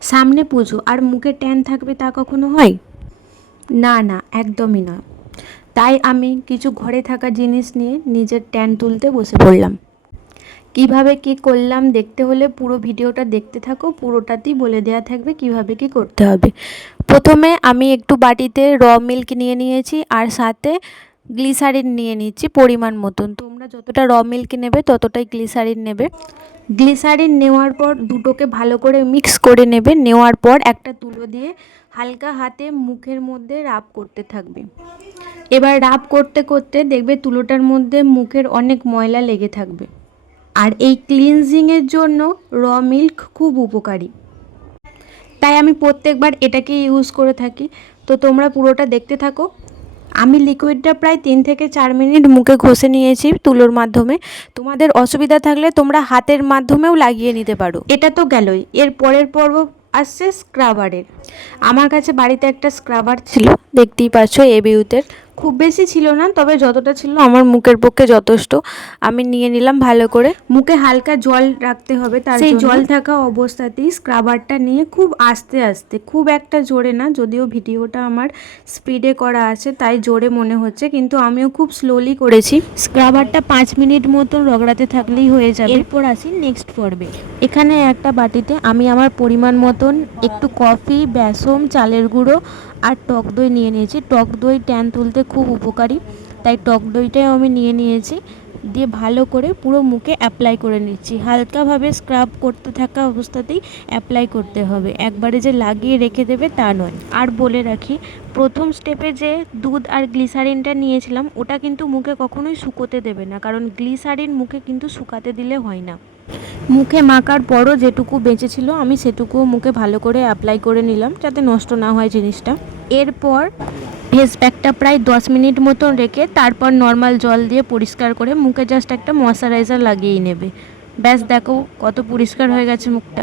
সামনে পুজো আর মুখে ট্যান থাকবে তা কখনো হয়? না না, একদমই নয়। তাই আমি কিছু ঘরে থাকা জিনিস নিয়ে নিজের ট্যান তুলতে বসে পড়লাম। কিভাবে কি করলাম দেখতে হলে পুরো ভিডিওটা দেখতে থাকো, পুরোটাতেই বলে দেওয়া থাকবে কিভাবে কি করতে হবে। প্রথমে আমি একটু বাটিতে মিল্ক নিয়ে নিয়েছি আর সাথে গ্লিসারিন নিয়ে নিচ্ছি পরিমাণ মতন। তোমরা যতটা মিল্ক নেবে ততটাই গ্লিসারিন নেবে। গ্লিসারিন নেওয়ার পর দুটোকে ভালো করে মিক্স করে নেবে। নেওয়ার পর একটা তুলো দিয়ে হালকা হাতে মুখের মধ্যে রাব করতে থাকবে। এবার রাব করতে করতে দেখবে তুলোটার মধ্যে মুখের অনেক ময়লা লেগে থাকবে। আর এই ক্লিনজিংয়ের জন্য মিল্ক খুব উপকারী, তাই আমি প্রত্যেকবার এটাকে ইউজ করে থাকি। তো তোমরা পুরোটা দেখতে থাকো। আমি লিকুইডটা প্রায় 3 থেকে 4 মিনিট মুখে ঘষে নিয়েছি তুলোর মাধ্যমে। তোমাদের অসুবিধা থাকলে তোমরা হাতের মাধ্যমেও লাগিয়ে নিতে পারো। এটা তো গেলই, এর পরের পর্ব আসছে স্ক্রাবারের। আমার কাছে বাড়িতে একটা স্ক্রাবার ছিল, দেখতেই পাচ্ছ এবিউতের। খুব বেশি ছিল না, তবে যতটা ছিল আমার মুখের পক্ষে যথেষ্ট। আমি নিয়ে নিলাম ভালো করে। মুখে হালকা জল রাখতে হবে, তার সেই জল থাকা অবস্থাতেই স্ক্রাবারটা নিয়ে খুব আস্তে আস্তে, খুব একটা জোরে না, যদিও ভিডিওটা আমার স্পিডে করা আছে তাই জোরে মনে হচ্ছে, কিন্তু আমিও খুব স্লোলি করেছি। স্ক্রাবারটা 5 মিনিট মতন রগড়াতে থাকলেই হয়ে যাবে। এরপর আসি নেক্সট পর্বে। এখানে একটা বাটিতে আমি আমার পরিমাণ মতন একটু কফি, বেসন, চালের গুঁড়ো আর টক দই নিয়ে নিয়েছি। টক দই ট্যান তুলতে খুব উপকারী, তাই টক দইটাও আমি নিয়ে নিয়েছি। দিয়ে ভালো করে পুরো মুখে অ্যাপ্লাই করে নিচ্ছি। হালকাভাবে স্ক্রাব করতে থাকা অবস্থাতেই অ্যাপ্লাই করতে হবে, একবারে যে লাগিয়ে রেখে দেবে তা নয়। আর বলে রাখি, প্রথম স্টেপে যে দুধ আর গ্লিসারিনটা নিয়েছিলাম ওটা কিন্তু মুখে কখনোই শুকোতে দেবে না, কারণ গ্লিসারিন মুখে কিন্তু শুকাতে দিলে হয় না। মুখে মাখার পরও যেটুকু বেঁচেছিল আমি সেটুকুও মুখে ভালো করে অ্যাপ্লাই করে নিলাম, যাতে নষ্ট না হয় জিনিসটা। এরপর ফেস প্যাকটা প্রায় 10 মিনিট মতন রেখে তারপর নর্মাল জল দিয়ে পরিষ্কার করে মুখে জাস্ট একটা ময়শ্চারাইজার লাগিয়েই নেবে। ব্যাস দেখো কত পরিষ্কার হয়ে গেছে মুখটা।